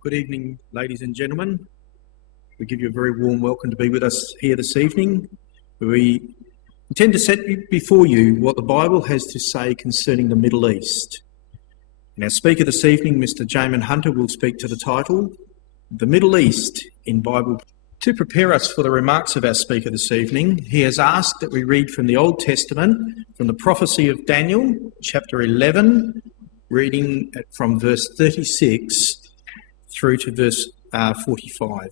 Good evening, ladies and gentlemen. We give you a very warm welcome to be with us here this evening. We intend to set before you what the Bible has to say concerning the Middle East. And our speaker this evening, Mr. Jamin Hunter, will speak to the title, The Middle East in Bible. To prepare us for the remarks of our speaker this evening, he has asked that we read from the Old Testament, from the prophecy of Daniel, chapter 11, reading from verse 36 through to verse 45.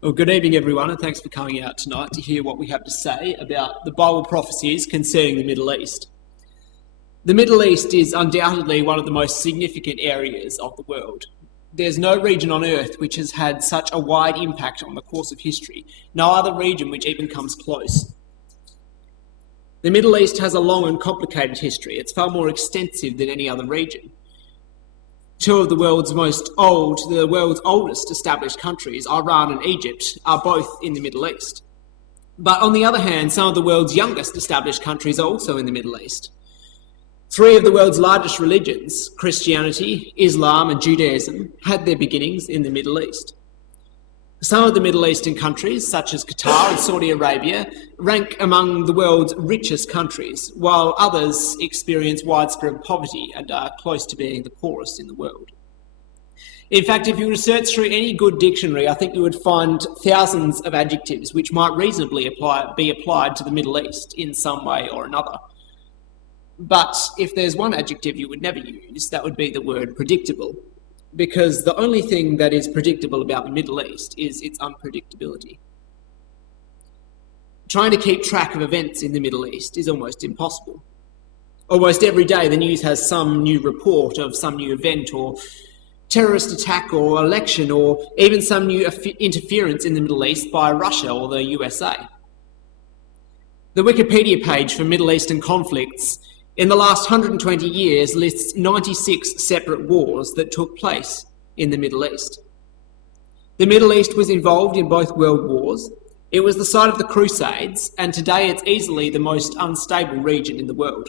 Well, good evening, everyone, and thanks for coming out tonight to hear what we have to say about the Bible prophecies concerning the Middle East. The Middle East is undoubtedly one of the most significant areas of the world. There's no region on earth which has had such a wide impact on the course of history, no other region which even comes close. The Middle East has a long and complicated history. It's far more extensive than any other region. Two of the world's oldest established countries, Iran and Egypt, are both in the Middle East. But on the other hand, some of the world's youngest established countries are also in the Middle East. Three of the world's largest religions, Christianity, Islam and Judaism, had their beginnings in the Middle East. Some of the Middle Eastern countries, such as Qatar and Saudi Arabia, rank among the world's richest countries, while others experience widespread poverty and are close to being the poorest in the world. In fact, if you were to search through any good dictionary, I think you would find thousands of adjectives which might reasonably be applied to the Middle East in some way or another. But if there's one adjective you would never use, that would be the word predictable. Because the only thing that is predictable about the Middle East is its unpredictability. Trying to keep track of events in the Middle East is almost impossible. Almost every day the news has some new report of some new event or terrorist attack or election or even some new interference in the Middle East by Russia or the USA. The Wikipedia page for Middle Eastern conflicts in the last 120 years lists 96 separate wars that took place in the Middle East. The Middle East was involved in both world wars. It was the site of the Crusades, and today it's easily the most unstable region in the world.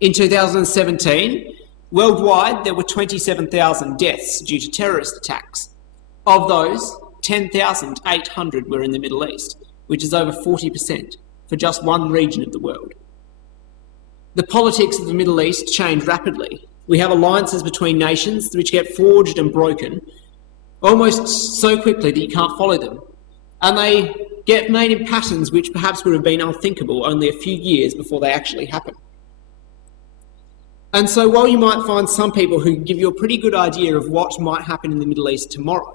In 2017, worldwide there were 27,000 deaths due to terrorist attacks. Of those, 10,800 were in the Middle East, which is over 40% for just one region of the world. The politics of the Middle East change rapidly. We have alliances between nations which get forged and broken almost so quickly that you can't follow them. And they get made in patterns which perhaps would have been unthinkable only a few years before they actually happen. And so while you might find some people who give you a pretty good idea of what might happen in the Middle East tomorrow,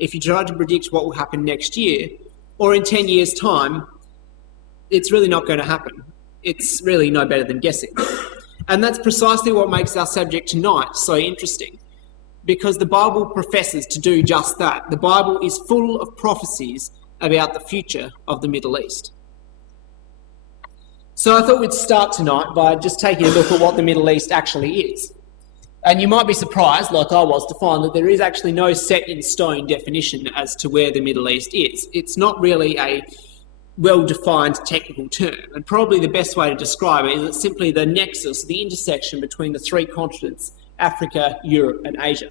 if you try to predict what will happen next year or in 10 years' time, it's really not going to happen. It's really no better than guessing. And that's precisely what makes our subject tonight so interesting, because the Bible professes to do just that. The Bible is full of prophecies about the future of the Middle East. So I thought we'd start tonight by just taking a look at what the Middle East actually is. And you might be surprised, like I was, to find that there is actually no set-in-stone definition as to where the Middle East is. It's not really a well-defined technical term, and probably the best way to describe it is it's simply the nexus, the intersection between the three continents, Africa, Europe and Asia.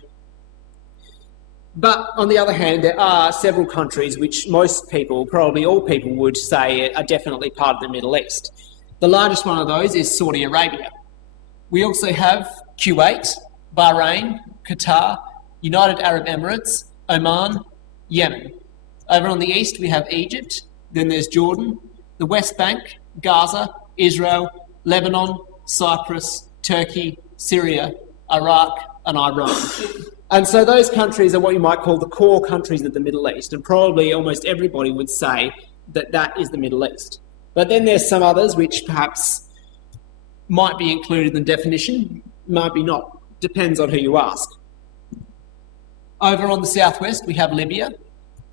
But on the other hand, there are several countries which most people, probably all people, would say are definitely part of the Middle East. The largest one of those is Saudi Arabia. We also have Kuwait, Bahrain, Qatar, United Arab Emirates, Oman, Yemen. Over on the east we have Egypt. Then there's Jordan, the West Bank, Gaza, Israel, Lebanon, Cyprus, Turkey, Syria, Iraq and Iran. And so those countries are what you might call the core countries of the Middle East, and probably almost everybody would say that that is the Middle East. But then there's some others which perhaps might be included in the definition, might be not. Depends on who you ask. Over on the southwest we have Libya,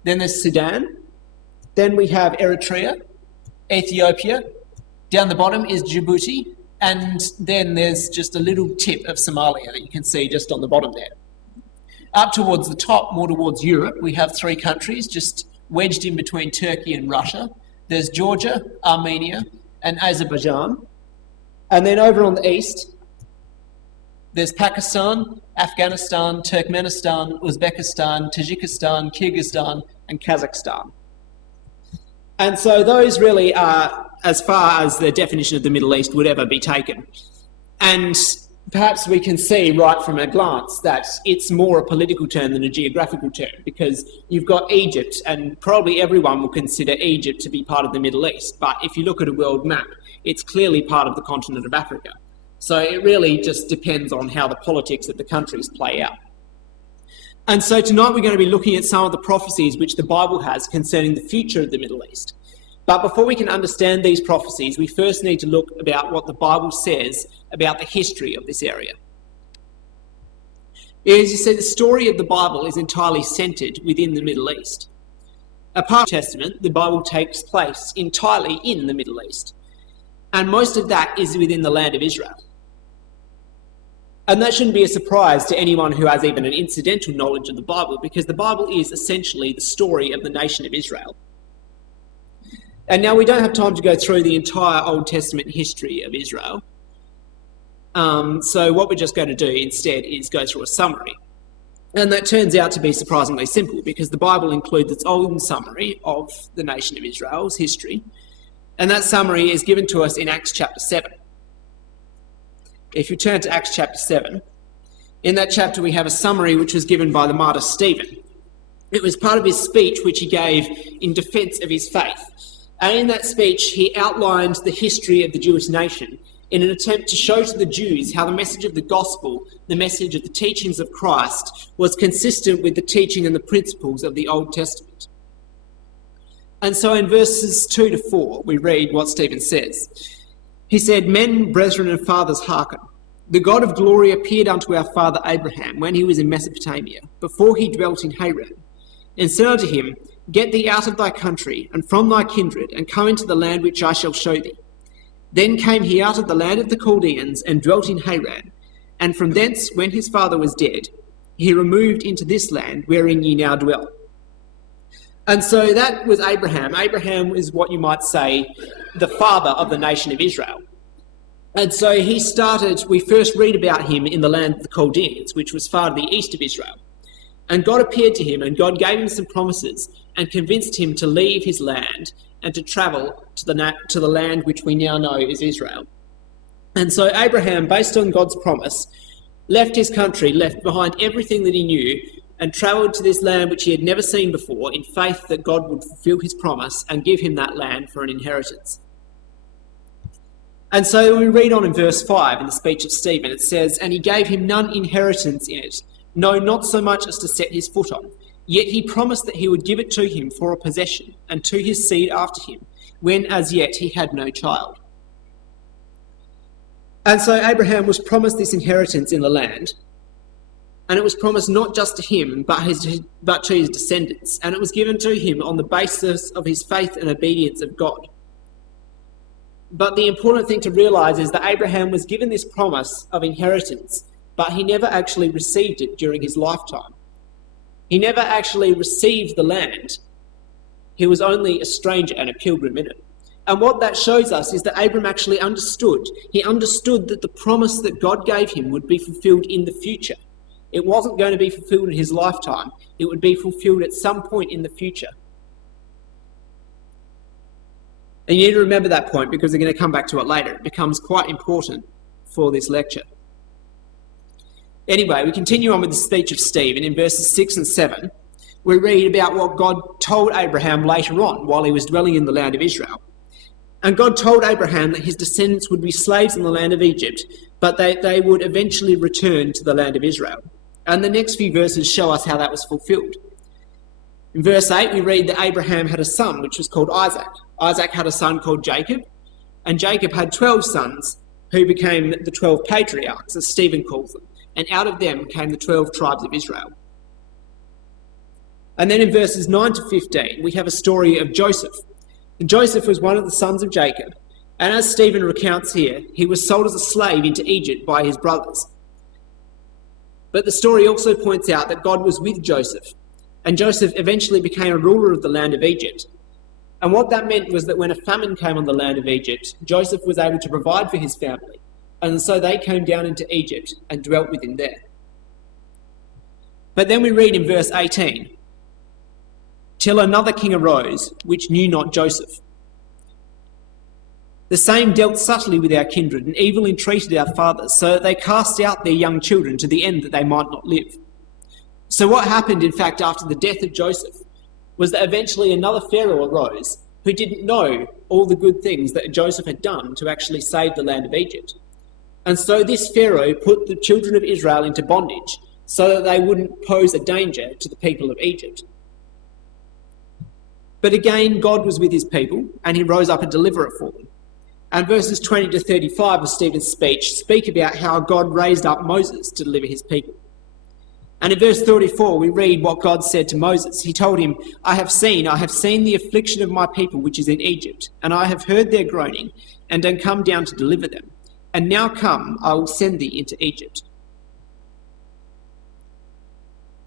then there's Sudan, then we have Eritrea, Ethiopia, down the bottom is Djibouti, and then there's just a little tip of Somalia that you can see just on the bottom there. Up towards the top, more towards Europe, we have three countries just wedged in between Turkey and Russia. There's Georgia, Armenia, and Azerbaijan. And then over on the east, there's Pakistan, Afghanistan, Turkmenistan, Uzbekistan, Tajikistan, Kyrgyzstan, and Kazakhstan. And so those really are as far as the definition of the Middle East would ever be taken. And perhaps we can see right from a glance that it's more a political term than a geographical term, because you've got Egypt, and probably everyone will consider Egypt to be part of the Middle East. But if you look at a world map, it's clearly part of the continent of Africa. So it really just depends on how the politics of the countries play out. And so tonight we're going to be looking at some of the prophecies which the Bible has concerning the future of the Middle East. But before we can understand these prophecies, we first need to look about what the Bible says about the history of this area. As you see, the story of the Bible is entirely centred within the Middle East. Apart from the Testament, the Bible takes place entirely in the Middle East. And most of that is within the land of Israel. And that shouldn't be a surprise to anyone who has even an incidental knowledge of the Bible, because the Bible is essentially the story of the nation of Israel. And now we don't have time to go through the entire Old Testament history of Israel. So what we're just going to do instead is go through a summary. And that turns out to be surprisingly simple, because the Bible includes its own summary of the nation of Israel's history. And that summary is given to us in Acts chapter 7. If you turn to Acts chapter 7, in that chapter we have a summary which was given by the martyr Stephen. It was part of his speech which he gave in defence of his faith. And in that speech he outlined the history of the Jewish nation in an attempt to show to the Jews how the message of the gospel, the message of the teachings of Christ, was consistent with the teaching and the principles of the Old Testament. And so in verses 2 to 4, we read what Stephen says. He said, "Men, brethren, and fathers, hearken. The God of glory appeared unto our father Abraham when he was in Mesopotamia, before he dwelt in Haran, and said unto him, Get thee out of thy country, and from thy kindred, and come into the land which I shall show thee. Then came he out of the land of the Chaldeans, and dwelt in Haran. And from thence, when his father was dead, he removed into this land wherein ye now dwell." And so that was Abraham. Abraham is what you might say the father of the nation of Israel. And so we first read about him in the land of the Chaldeans, which was far to the east of Israel. And God appeared to him, and God gave him some promises and convinced him to leave his land and to travel to the land which we now know is Israel. And so Abraham, based on God's promise, left his country, left behind everything that he knew, and travelled to this land which he had never seen before, in faith that God would fulfill his promise and give him that land for an inheritance. And so when we read on in verse 5 in the speech of Stephen, it says, "And he gave him none inheritance in it, no, not so much as to set his foot on. Yet he promised that he would give it to him for a possession, and to his seed after him, when as yet he had no child." And so Abraham was promised this inheritance in the land, and it was promised not just to him, but to his descendants. And it was given to him on the basis of his faith and obedience of God. But the important thing to realise is that Abraham was given this promise of inheritance, but he never actually received it during his lifetime. He never actually received the land. He was only a stranger and a pilgrim in it. And what that shows us is that Abraham actually understood. He understood that the promise that God gave him would be fulfilled in the future. It wasn't going to be fulfilled in his lifetime. It would be fulfilled at some point in the future. And you need to remember that point, because we're going to come back to it later. It becomes quite important for this lecture. Anyway, we continue on with the speech of Stephen. In verses 6 and 7, we read about what God told Abraham later on while he was dwelling in the land of Israel. And God told Abraham that his descendants would be slaves in the land of Egypt, but they would eventually return to the land of Israel. And the next few verses show us how that was fulfilled. In verse 8, we read that Abraham had a son, which was called Isaac. Isaac had a son called Jacob, and Jacob had 12 sons, who became the 12 patriarchs, as Stephen calls them. And out of them came the 12 tribes of Israel. And then in verses 9 to 15, we have a story of Joseph. And Joseph was one of the sons of Jacob, and as Stephen recounts here, he was sold as a slave into Egypt by his brothers. But the story also points out that God was with Joseph, and Joseph eventually became a ruler of the land of Egypt. And what that meant was that when a famine came on the land of Egypt, Joseph was able to provide for his family. And so they came down into Egypt and dwelt with him there. But then we read in verse 18, till another king arose, which knew not Joseph. The same dealt subtly with our kindred, and evil entreated our fathers, so that they cast out their young children to the end that they might not live. So what happened, in fact, after the death of Joseph, was that eventually another Pharaoh arose who didn't know all the good things that Joseph had done to actually save the land of Egypt. And so this Pharaoh put the children of Israel into bondage so that they wouldn't pose a danger to the people of Egypt. But again, God was with his people, and he rose up a deliverer for them. And verses 20 to 35 of Stephen's speech speak about how God raised up Moses to deliver his people. And in verse 34, we read what God said to Moses. He told him, I have seen the affliction of my people which is in Egypt, and I have heard their groaning, and am come down to deliver them. And now come, I will send thee into Egypt.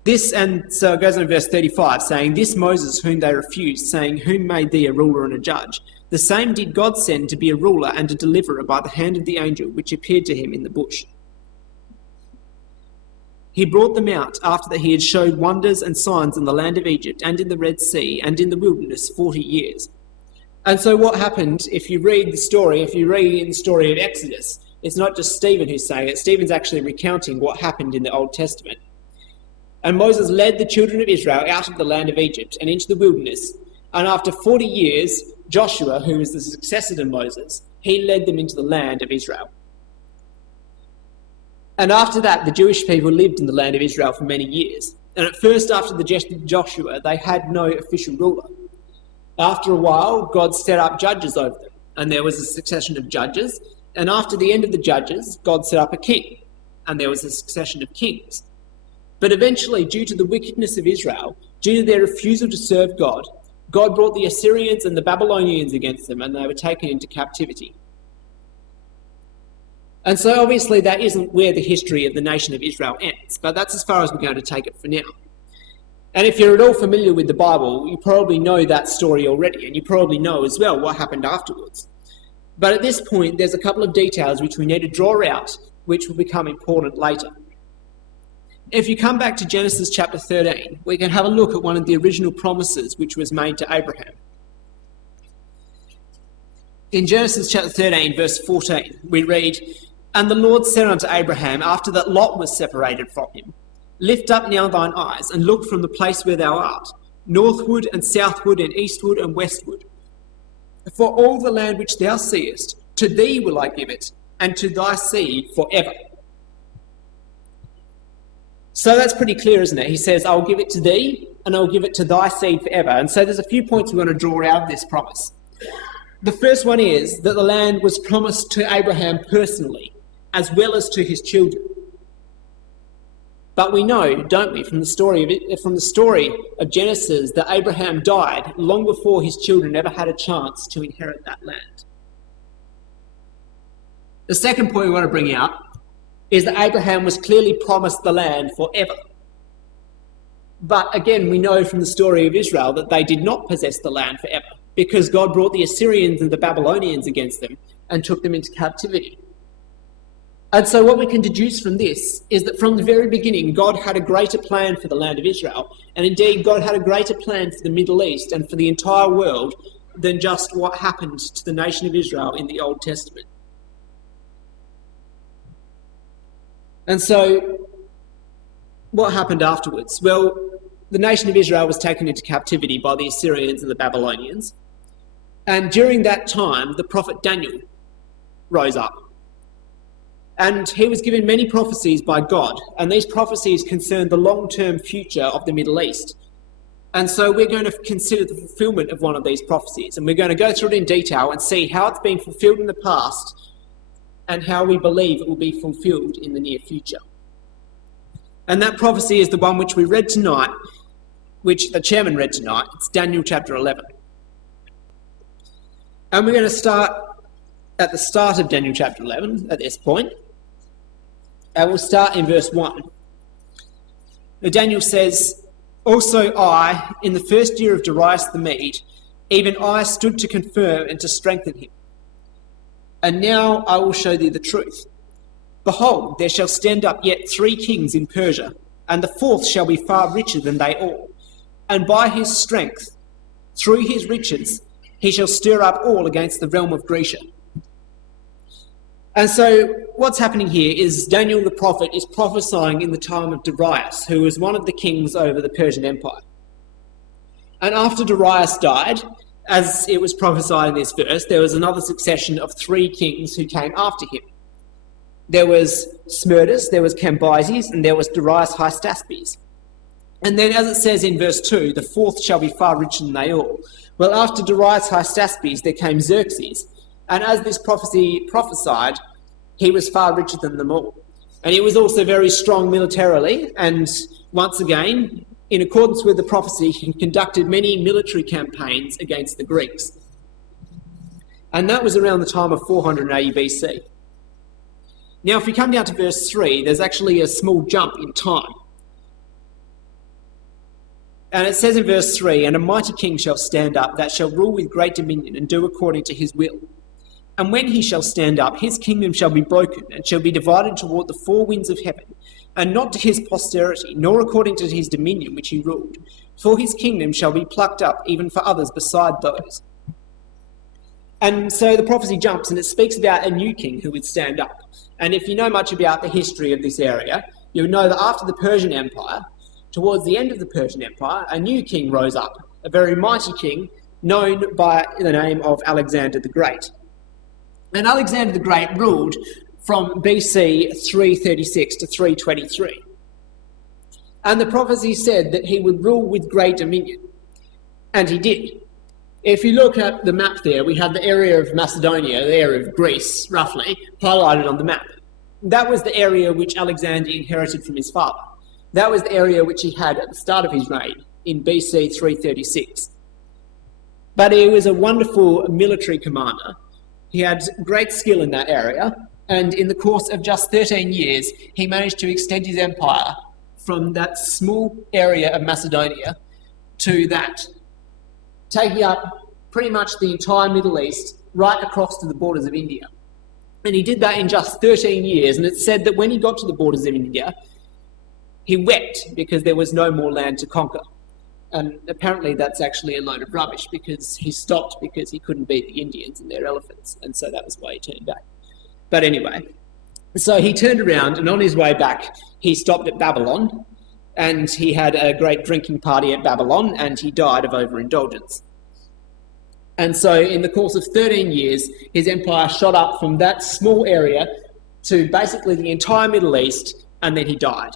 This, and so it goes on in verse 35, saying, this Moses whom they refused, saying, whom made thee a ruler and a judge? The same did God send to be a ruler and a deliverer by the hand of the angel which appeared to him in the bush. He brought them out after that he had showed wonders and signs in the land of Egypt and in the Red Sea and in the wilderness 40 years. And so what happened, if you read in the story of Exodus, it's not just Stephen who's saying it. Stephen's actually recounting what happened in the Old Testament. And Moses led the children of Israel out of the land of Egypt and into the wilderness. And after 40 years, Joshua, who was the successor to Moses, he led them into the land of Israel. And after that, the Jewish people lived in the land of Israel for many years. And at first, after the death of Joshua, they had no official ruler. After a while, God set up judges over them, and there was a succession of judges. And after the end of the judges, God set up a king, and there was a succession of kings. But eventually, due to the wickedness of Israel, due to their refusal to serve God, God brought the Assyrians and the Babylonians against them, and they were taken into captivity. And so obviously that isn't where the history of the nation of Israel ends, but that's as far as we're going to take it for now. And if you're at all familiar with the Bible, you probably know that story already, and you probably know as well what happened afterwards. But at this point, there's a couple of details which we need to draw out, which will become important later. If you come back to Genesis chapter 13, we can have a look at one of the original promises which was made to Abraham. In Genesis chapter 13, verse 14, we read, and the Lord said unto Abraham, after that Lot was separated from him, lift up now thine eyes, and look from the place where thou art, northward and southward and eastward and westward. For all the land which thou seest, to thee will I give it, and to thy seed forever. So that's pretty clear, isn't it? He says, I'll give it to thee, and I'll give it to thy seed forever. And so there's a few points we want to draw out of this promise. The first one is that the land was promised to Abraham personally, as well as to his children. But we know, don't we, from the story of Genesis, that Abraham died long before his children ever had a chance to inherit that land. The second point we want to bring out is that Abraham was clearly promised the land forever. But again, we know from the story of Israel that they did not possess the land forever, because God brought the Assyrians and the Babylonians against them and took them into captivity. And so what we can deduce from this is that from the very beginning, God had a greater plan for the land of Israel. And indeed, God had a greater plan for the Middle East and for the entire world than just what happened to the nation of Israel in the Old Testament. And so what happened afterwards? Well, the nation of Israel was taken into captivity by the Assyrians and the Babylonians. And during that time, the prophet Daniel rose up. And he was given many prophecies by God, and these prophecies concerned the long-term future of the Middle East. And so we're going to consider the fulfillment of one of these prophecies, and we're going to go through it in detail and see how it's been fulfilled in the past and how we believe it will be fulfilled in the near future. And that prophecy is the one which we read tonight, which the chairman read tonight. It's Daniel chapter 11. And we're going to start at the start of Daniel chapter 11 at this point. And we'll start in verse 1. Daniel says, also I, in the first year of Darius the Mede, Even I stood to confirm and to strengthen him. And now I will show thee the truth. Behold, there shall stand up yet 3 kings in Persia, and the 4th shall be far richer than they all. And by his strength, through his riches, he shall stir up all against the realm of Grecia. And so what's happening here is Daniel the prophet is prophesying in the time of Darius, who was one of the kings over the Persian Empire. And after Darius died, as it was prophesied in this verse, there was another succession of 3 kings who came after him. There was Smerdis, there was Cambyses, and there was Darius Hystaspes. And then, as it says in verse 2, the 4th shall be far richer than they all. Well, after Darius Hystaspes, there came Xerxes. And as this prophecy prophesied, he was far richer than them all. And he was also very strong militarily. And once again, in accordance with the prophecy, he conducted many military campaigns against the Greeks. And that was around the time of 480 BC. Now, if we come down to verse 3, there's actually a small jump in time. And it says in verse 3, "And a mighty king shall stand up, that shall rule with great dominion, and do according to his will. And when he shall stand up, his kingdom shall be broken, and shall be divided toward the 4 winds of heaven, and not to his posterity, nor according to his dominion which he ruled. For his kingdom shall be plucked up, even for others beside those." And so the prophecy jumps, and it speaks about a new king who would stand up. And if you know much about the history of this area, you'll know that after the Persian Empire, towards the end of the Persian Empire, a new king rose up, a very mighty king known by the name of Alexander the Great. And Alexander the Great ruled from BC 336 to 323. And the prophecy said that he would rule with great dominion. And he did. If you look at the map there, we have the area of Macedonia, the area of Greece, roughly, highlighted on the map. That was the area which Alexander inherited from his father. That was the area which he had at the start of his reign, in BC 336. But he was a wonderful military commander. He had great skill in that area, and in the course of just 13 years, he managed to extend his empire from that small area of Macedonia to that, taking up pretty much the entire Middle East, right across to the borders of India. And he did that in just 13 years, and it's said that when he got to the borders of India, he wept because there was no more land to conquer. And apparently that's actually a load of rubbish, because he stopped because he couldn't beat the Indians and their elephants, and so that was why he turned back. But anyway, so he turned around, and on his way back, he stopped at Babylon, and he had a great drinking party at Babylon, and he died of overindulgence. And so in the course of 13 years, his empire shot up from that small area to basically the entire Middle East, and then he died.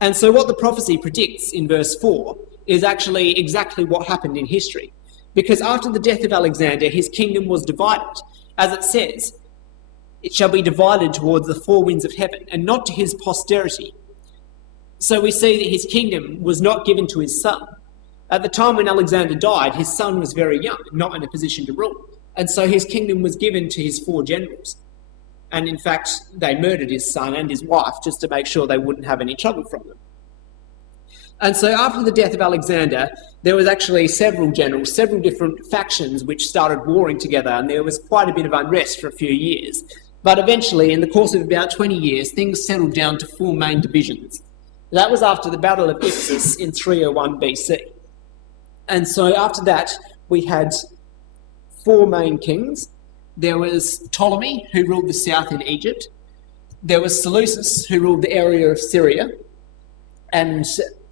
And so what the prophecy predicts in verse 4 is actually exactly what happened in history. Because after the death of Alexander, his kingdom was divided. As it says, it shall be divided towards the 4 winds of heaven, and not to his posterity. So we see that his kingdom was not given to his son. At the time when Alexander died, his son was very young, not in a position to rule. And so his kingdom was given to his 4 generals. And in fact, they murdered his son and his wife just to make sure they wouldn't have any trouble from them. And so after the death of Alexander, there was actually several generals, several different factions which started warring together, and there was quite a bit of unrest for a few years. But eventually, in the course of about 20 years, things settled down to 4 main divisions. That was after the Battle of Ipsus in 301 BC. And so after that, we had 4 main kings. There was Ptolemy, who ruled the south in Egypt. There was Seleucus, who ruled the area of Syria, and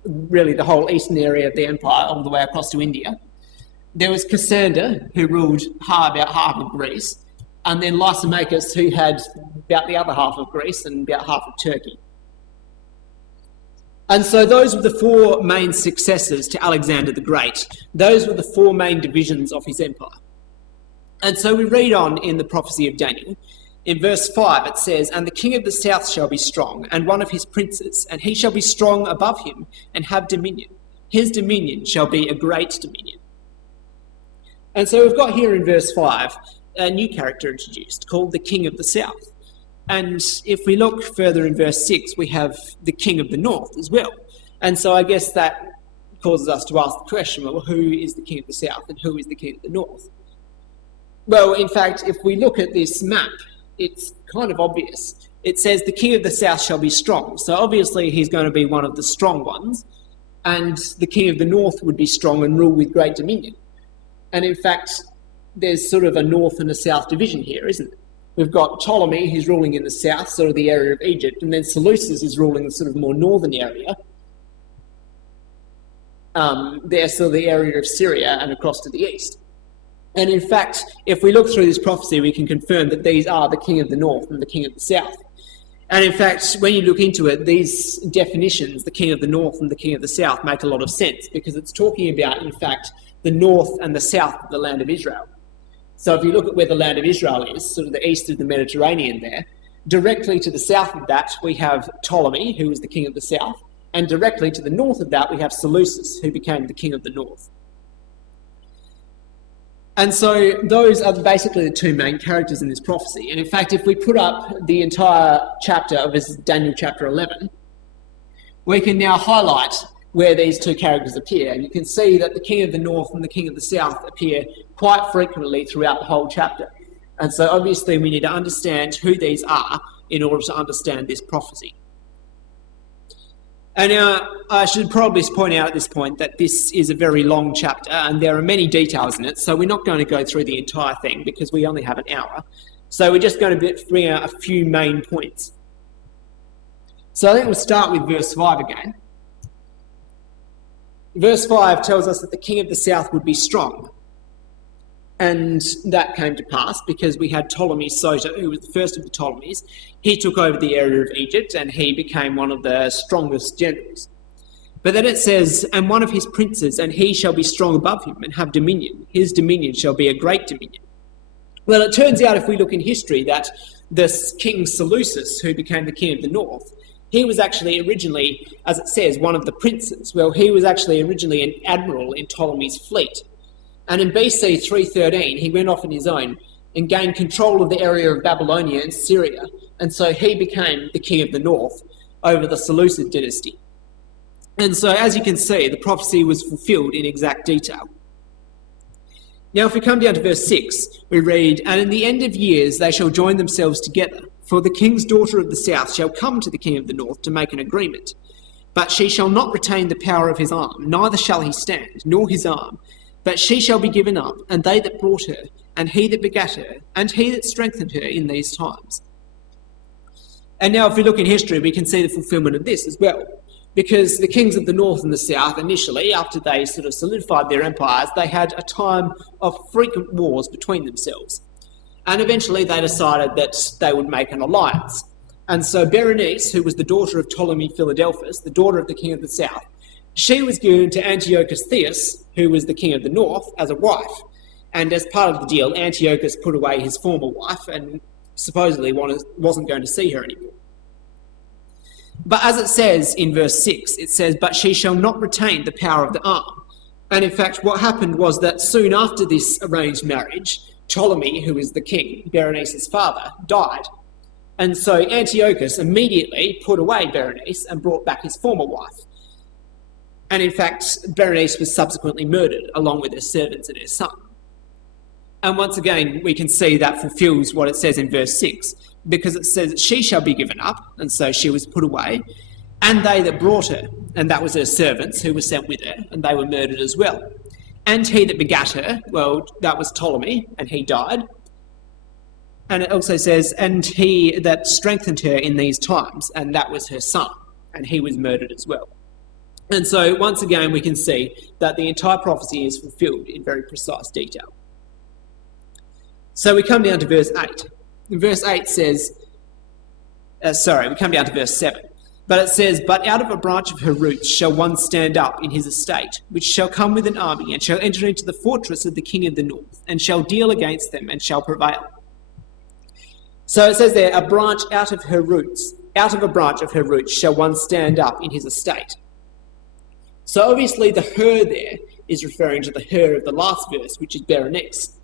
really the whole eastern area of the empire, all the way across to India. There was Cassander, who ruled about half of Greece, and then Lysimachus, who had about the other half of Greece and about half of Turkey. And so those were the 4 main successors to Alexander the Great. Those were the 4 main divisions of his empire. And so we read on in the prophecy of Daniel. In verse 5 it says, "And the king of the south shall be strong, and one of his princes, and he shall be strong above him, and have dominion. His dominion shall be a great dominion." And so we've got here in verse 5 a new character introduced, called the king of the south. And if we look further in verse 6, we have the king of the north as well. And so I guess that causes us to ask the question, well, who is the king of the south and who is the king of the north? Well, in fact, if we look at this map, it's kind of obvious. It says the king of the south shall be strong. So obviously he's going to be one of the strong ones. And the king of the north would be strong and rule with great dominion. And in fact, there's sort of a north and a south division here, isn't it? We've got Ptolemy, who's ruling in the south, sort of the area of Egypt, and then Seleucus is ruling the sort of more northern area. They're sort of the area of Syria and across to the east. And in fact, if we look through this prophecy, we can confirm that these are the king of the north and the king of the south. And in fact, when you look into it, these definitions, the king of the north and the king of the south, make a lot of sense because it's talking about, in fact, the north and the south of the land of Israel. So if you look at where the land of Israel is, sort of the east of the Mediterranean there, directly to the south of that, we have Ptolemy, who was the king of the south, and directly to the north of that, we have Seleucus, who became the king of the north. And so those are basically the two main characters in this prophecy. And in fact, if we put up the entire chapter of this Daniel chapter 11, we can now highlight where these two characters appear. And you can see that the king of the north and the king of the south appear quite frequently throughout the whole chapter. And so obviously we need to understand who these are in order to understand this prophecy. And now I should probably point out at this point that this is a very long chapter and there are many details in it, so we're not going to go through the entire thing because we only have an hour. So we're just going to bring out a few main points. So I think we'll start with verse 5 again. Verse 5 tells us that the king of the south would be strong. And that came to pass because we had Ptolemy Soter, who was the first of the Ptolemies. He took over the area of Egypt and he became one of the strongest generals. But then it says, and one of his princes, and he shall be strong above him and have dominion. His dominion shall be a great dominion. Well, it turns out if we look in history that this king Seleucus, who became the king of the north, he was actually originally, as it says, one of the princes. Well, he was actually originally an admiral in Ptolemy's fleet. And in BC 313, he went off on his own and gained control of the area of Babylonia and Syria. And so he became the king of the north over the Seleucid dynasty. And so, as you can see, the prophecy was fulfilled in exact detail. Now, if we come down to verse 6, we read, and in the end of years they shall join themselves together, for the king's daughter of the south shall come to the king of the north to make an agreement. But she shall not retain the power of his arm, neither shall he stand, nor his arm. But she shall be given up, and they that brought her, and he that begat her, and he that strengthened her in these times. And now if we look in history, we can see the fulfilment of this as well. Because the kings of the north and the south, initially, after they sort of solidified their empires, they had a time of frequent wars between themselves. And eventually they decided that they would make an alliance. And so Berenice, who was the daughter of Ptolemy Philadelphus, the daughter of the king of the south, she was given to Antiochus Theus, who was the king of the north, as a wife. And as part of the deal, Antiochus put away his former wife and supposedly wasn't going to see her anymore. But as it says in verse 6, it says, but she shall not retain the power of the arm. And in fact, what happened was that soon after this arranged marriage, Ptolemy, who is the king, Berenice's father, died. And so Antiochus immediately put away Berenice and brought back his former wife. And in fact, Berenice was subsequently murdered along with her servants and her son. And once again, we can see that fulfills what it says in verse 6, because it says she shall be given up, and so she was put away, and they that brought her, and that was her servants who were sent with her, and they were murdered as well. And he that begat her, well, that was Ptolemy, and he died. And it also says, and he that strengthened her in these times, and that was her son, and he was murdered as well. And so, once again, we can see that the entire prophecy is fulfilled in very precise detail. So we come down to verse 8. And verse 8 says, we come down to verse 7. But it says, but out of a branch of her roots shall one stand up in his estate, which shall come with an army, and shall enter into the fortress of the king of the north, and shall deal against them, and shall prevail. So it says there, a branch out of her roots, out of a branch of her roots shall one stand up in his estate. So obviously the her there is referring to the her of the last verse, which is Berenice.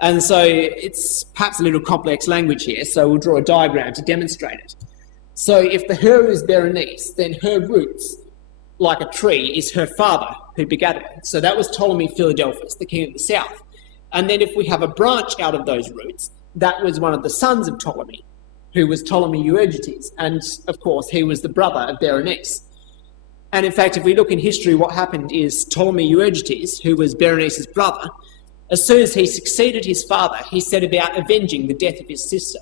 And so it's perhaps a little complex language here, so we'll draw a diagram to demonstrate it. So if the her is Berenice, then her roots, like a tree, is her father, who begat it. So that was Ptolemy Philadelphus, the king of the south. And then if we have a branch out of those roots, that was one of the sons of Ptolemy, who was Ptolemy Euergetes. And of course, he was the brother of Berenice. And in fact, if we look in history, what happened is Ptolemy Euergetes, who was Berenice's brother, as soon as he succeeded his father, he set about avenging the death of his sister.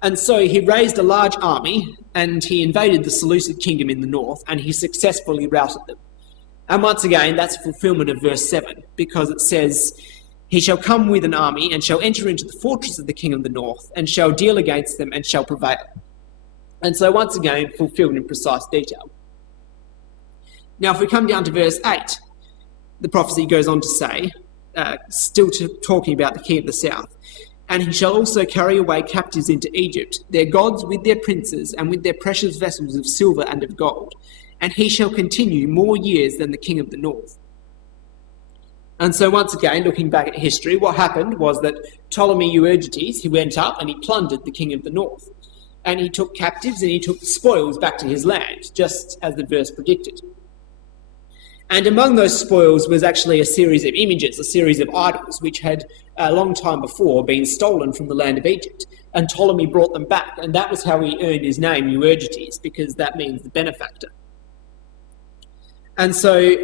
And so he raised a large army and he invaded the Seleucid kingdom in the north and he successfully routed them. And once again, that's a fulfillment of verse 7, because it says, "He shall come with an army and shall enter into the fortress of the king of the north and shall deal against them and shall prevail." And so once again, fulfilled in precise detail. Now, if we come down to verse 8, the prophecy goes on to say, talking about the king of the south, "And he shall also carry away captives into Egypt, their gods with their princes and with their precious vessels of silver and of gold. And he shall continue more years than the king of the north." And so once again, looking back at history, what happened was that Ptolemy Euergetes, he went up and he plundered the king of the north. And he took captives and he took spoils back to his land, just as the verse predicted. And among those spoils was actually a series of images, a series of idols, which had a long time before been stolen from the land of Egypt. And Ptolemy brought them back, and that was how he earned his name, Euergetes, because that means the benefactor. And so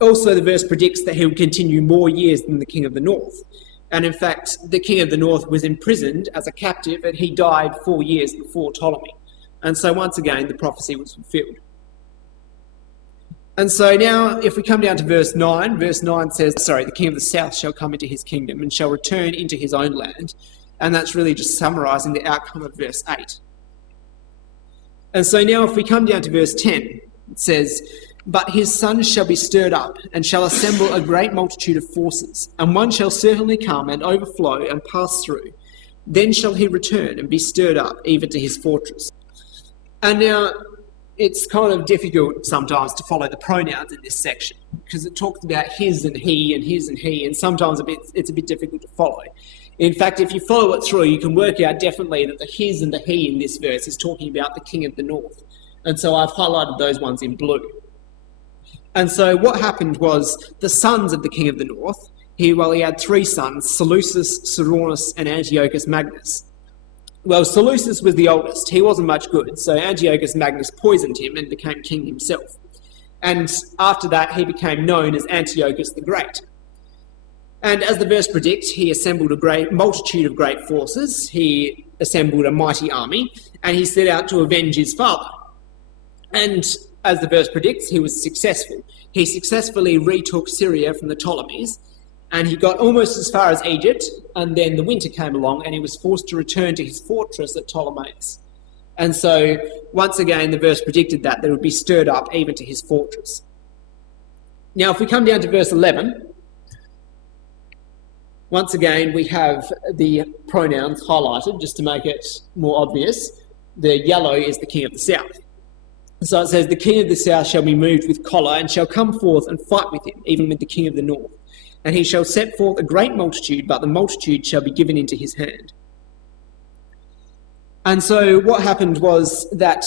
also the verse predicts that he will continue more years than the king of the north. And in fact, the king of the north was imprisoned as a captive, and he died 4 years before Ptolemy. And so once again, the prophecy was fulfilled. And so now, if we come down to verse 9 says, the king of the south shall come into his kingdom and shall return into his own land. And that's really just summarising the outcome of verse 8. And so now, if we come down to verse 10, it says, "But his sons shall be stirred up, and shall assemble a great multitude of forces, and one shall certainly come and overflow and pass through. Then shall he return and be stirred up, even to his fortress." And now, it's kind of difficult sometimes to follow the pronouns in this section, because it talks about his and he and his and he, and sometimes it's a bit difficult to follow. In fact, if you follow it through, you can work out definitely that the his and the he in this verse is talking about the king of the north. And so I've highlighted those ones in blue. And so what happened was the sons of the king of the north, he had 3 sons, Seleucus, Ceraunus, and Antiochus Magnus. Well, Seleucus was the oldest. He wasn't much good, so Antiochus Magnus poisoned him and became king himself. And after that, he became known as Antiochus the Great. And as the verse predicts, he assembled a great multitude of great forces. He assembled a mighty army, and he set out to avenge his father. And as the verse predicts, he was successful. He successfully retook Syria from the Ptolemies, and he got almost as far as Egypt, and then the winter came along and he was forced to return to his fortress at Ptolemais. And so, once again, the verse predicted that they would be stirred up even to his fortress. Now, if we come down to verse 11, once again, we have the pronouns highlighted just to make it more obvious. The yellow is the king of the south. So it says, "The king of the south shall be moved with choler and shall come forth and fight with him, even with the king of the north. And he shall set forth a great multitude, but the multitude shall be given into his hand." And so what happened was that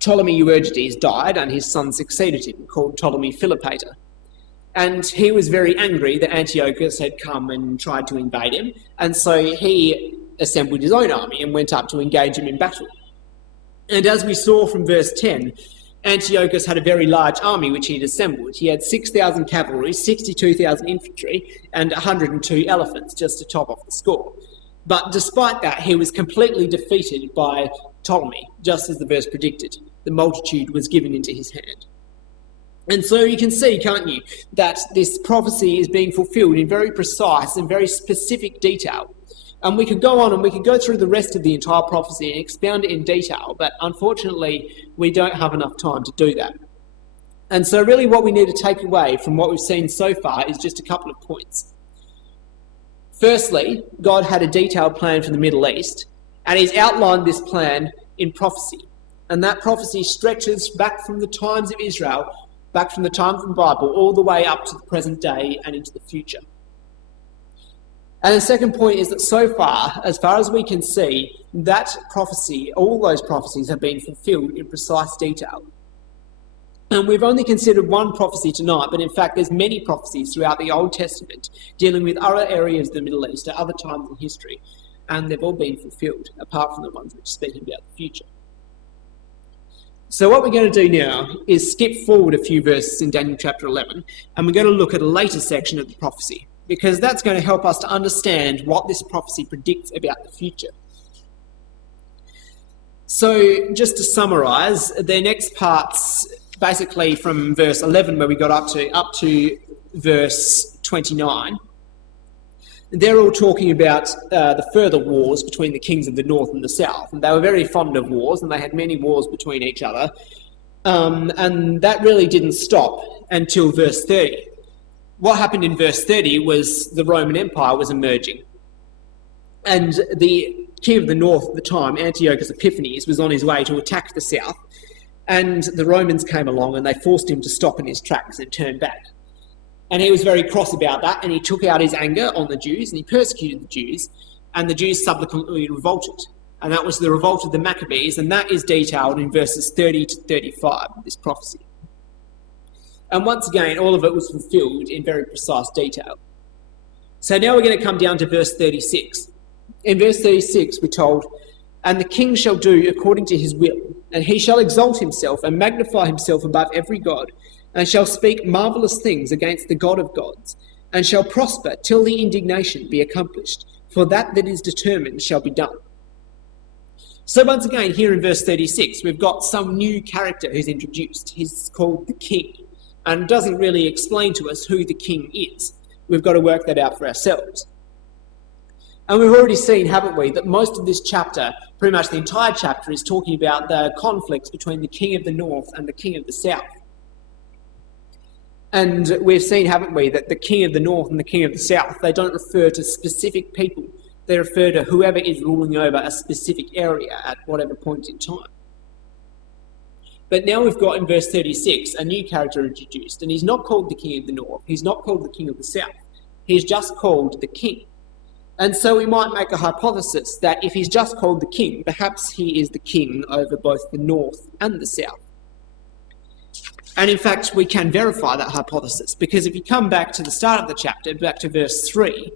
Ptolemy Euergetes died, and his son succeeded him, called Ptolemy Philopator. And he was very angry that Antiochus had come and tried to invade him, and so he assembled his own army and went up to engage him in battle. And as we saw from verse 10, Antiochus had a very large army which he'd assembled. He had 6,000 cavalry, 62,000 infantry, and 102 elephants, just to top off the score. But despite that, he was completely defeated by Ptolemy, just as the verse predicted. The multitude was given into his hand. And so you can see, can't you, that this prophecy is being fulfilled in very precise and very specific detail. And we could go on and we could go through the rest of the entire prophecy and expound it in detail, but unfortunately, we don't have enough time to do that. And so really what we need to take away from what we've seen so far is just a couple of points. Firstly, God had a detailed plan for the Middle East, and he's outlined this plan in prophecy. And that prophecy stretches back from the times of Israel, back from the time of the Bible, all the way up to the present day and into the future. And the second point is that so far as we can see, that prophecy, all those prophecies have been fulfilled in precise detail. And we've only considered one prophecy tonight, but in fact there's many prophecies throughout the Old Testament dealing with other areas of the Middle East at other times in history, and they've all been fulfilled, apart from the ones which speak about the future. So what we're going to do now is skip forward a few verses in Daniel chapter 11, and we're going to look at a later section of the prophecy, because that's going to help us to understand what this prophecy predicts about the future. So just to summarise, the next parts, basically from verse 11 where we got up to verse 29, they're all talking about the further wars between the kings of the north and the south. And they were very fond of wars, and they had many wars between each other. And that really didn't stop until verse 30. What happened in verse 30 was the Roman Empire was emerging. And the king of the north at the time, Antiochus Epiphanes, was on his way to attack the south. And the Romans came along and they forced him to stop in his tracks and turn back. And he was very cross about that, and he took out his anger on the Jews and he persecuted the Jews, and the Jews subsequently revolted. And that was the revolt of the Maccabees, and that is detailed in verses 30 to 35 of this prophecy. And once again, all of it was fulfilled in very precise detail. So now we're going to come down to verse 36. In verse 36 we're told, "And the king shall do according to his will, and he shall exalt himself and magnify himself above every god, and shall speak marvellous things against the God of gods, and shall prosper till the indignation be accomplished, for that is determined shall be done." So once again, here in verse 36, we've got some new character who's introduced. He's called the king, and it doesn't really explain to us who the king is. We've got to work that out for ourselves. And we've already seen, haven't we, that most of this chapter, pretty much the entire chapter, is talking about the conflicts between the king of the north and the king of the south. And we've seen, haven't we, that the king of the north and the king of the south, they don't refer to specific people. They refer to whoever is ruling over a specific area at whatever point in time. But now we've got in verse 36 a new character introduced, and he's not called the king of the north, he's not called the king of the south, he's just called the king. And so we might make a hypothesis that if he's just called the king, perhaps he is the king over both the north and the south. And in fact, we can verify that hypothesis, because if you come back to the start of the chapter, back to verse 3,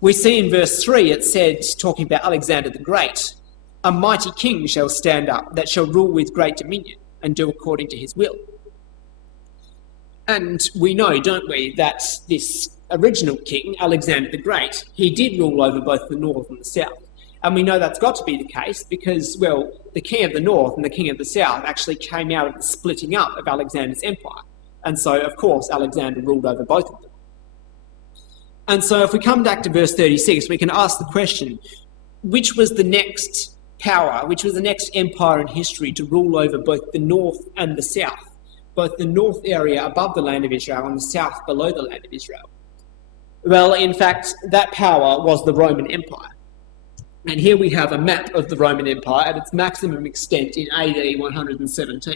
we see in verse 3 it said, talking about Alexander the Great, "A mighty king shall stand up that shall rule with great dominion and do according to his will." And we know, don't we, that this original king, Alexander the Great, he did rule over both the north and the south. And we know that's got to be the case because, well, the king of the north and the king of the south actually came out of the splitting up of Alexander's empire. And so, of course, Alexander ruled over both of them. And so if we come back to verse 36, we can ask the question, which was the next power, which was the next empire in history to rule over both the north and the south, both the north area above the land of Israel and the south below the land of Israel? Well, in fact, that power was the Roman Empire. And here we have a map of the Roman Empire at its maximum extent in AD 117.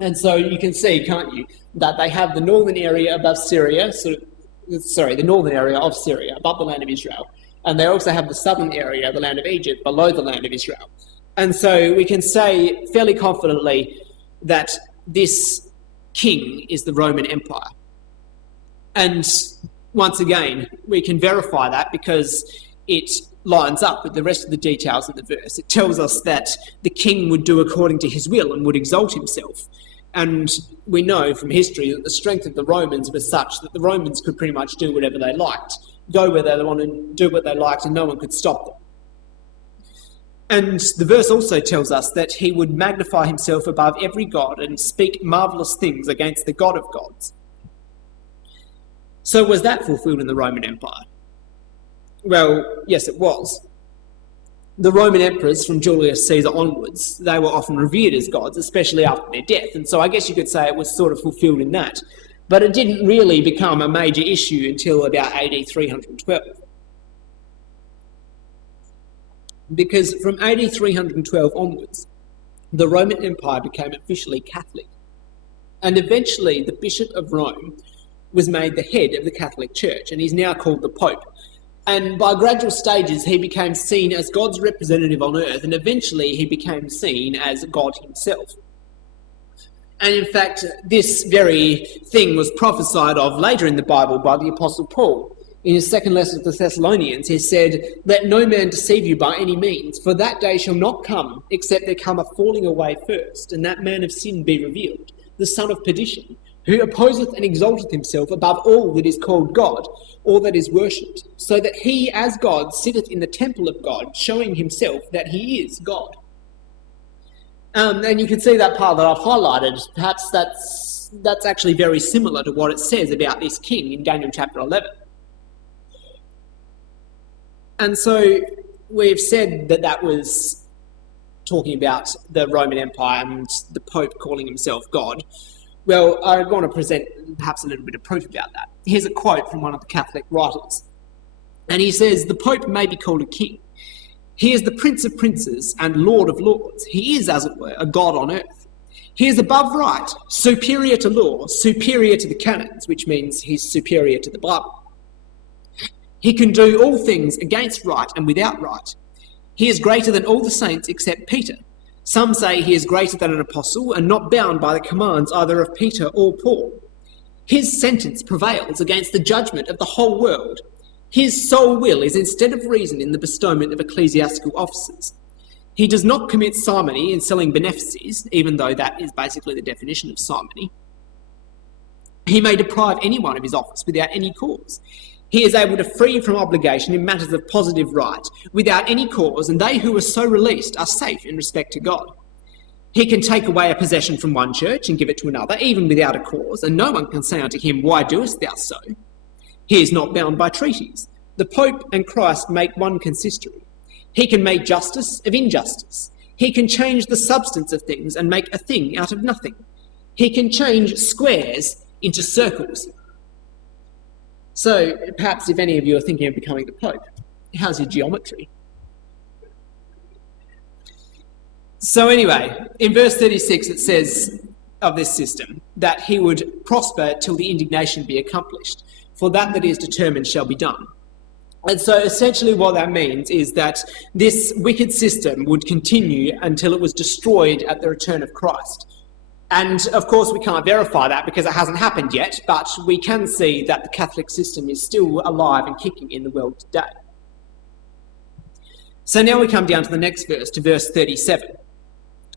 And so you can see, can't you, that they have the northern area above Syria, the northern area of Syria, above the land of Israel. And they also have the southern area, the land of Egypt, below the land of Israel. And so we can say fairly confidently that this king is the Roman Empire. And once again, we can verify that because it lines up with the rest of the details in the verse. It tells us that the king would do according to his will and would exalt himself. And we know from history that the strength of the Romans was such that the Romans could pretty much do whatever they liked, go where they wanted, do what they liked, and no one could stop them. And the verse also tells us that he would magnify himself above every god and speak marvellous things against the God of gods. So was that fulfilled in the Roman Empire? Well, yes, it was. The Roman emperors from Julius Caesar onwards, they were often revered as gods, especially after their death. And so I guess you could say it was sort of fulfilled in that. But it didn't really become a major issue until about AD 312. Because from AD 312 onwards, the Roman Empire became officially Catholic. And eventually the Bishop of Rome was made the head of the Catholic Church, and he's now called the Pope. And by gradual stages, he became seen as God's representative on earth, and eventually he became seen as God himself. And in fact, this very thing was prophesied of later in the Bible by the Apostle Paul. In his second letter to the Thessalonians, he said, "Let no man deceive you by any means, for that day shall not come, except there come a falling away first, and that man of sin be revealed, the son of perdition, who opposeth and exalteth himself above all that is called God, or that is worshipped, so that he as God sitteth in the temple of God, showing himself that he is God." And you can see that part that I've highlighted. Perhaps that's actually very similar to what it says about this king in Daniel chapter 11. And so we've said that that was talking about the Roman Empire and the Pope calling himself God. Well, I want to present perhaps a little bit of proof about that. Here's a quote from one of the Catholic writers. And he says, "The Pope may be called a king. He is the Prince of Princes and Lord of Lords. He is, as it were, a God on earth. He is above right, superior to law, superior to the canons," which means he's superior to the Bible. "He can do all things against right and without right. He is greater than all the saints except Peter. Some say he is greater than an apostle and not bound by the commands either of Peter or Paul. His sentence prevails against the judgment of the whole world. His sole will is instead of reason in the bestowment of ecclesiastical offices. He does not commit simony in selling benefices, even though that is basically the definition of simony. He may deprive anyone of his office without any cause. He is able to free from obligation in matters of positive right without any cause, and they who are so released are safe in respect to God. He can take away a possession from one church and give it to another, even without a cause, and no one can say unto him, Why doest thou so? He is not bound by treaties. The Pope and Christ make one consistory. He can make justice of injustice. He can change the substance of things and make a thing out of nothing. He can change squares into circles." So perhaps if any of you are thinking of becoming the Pope, how's your geometry? So anyway, in verse 36 it says of this system that he would prosper till the indignation be accomplished, for that is determined shall be done. And so essentially what that means is that this wicked system would continue until it was destroyed at the return of Christ. And of course we can't verify that because it hasn't happened yet, but we can see that the Catholic system is still alive and kicking in the world today. So now we come down to the next verse, to verse 37.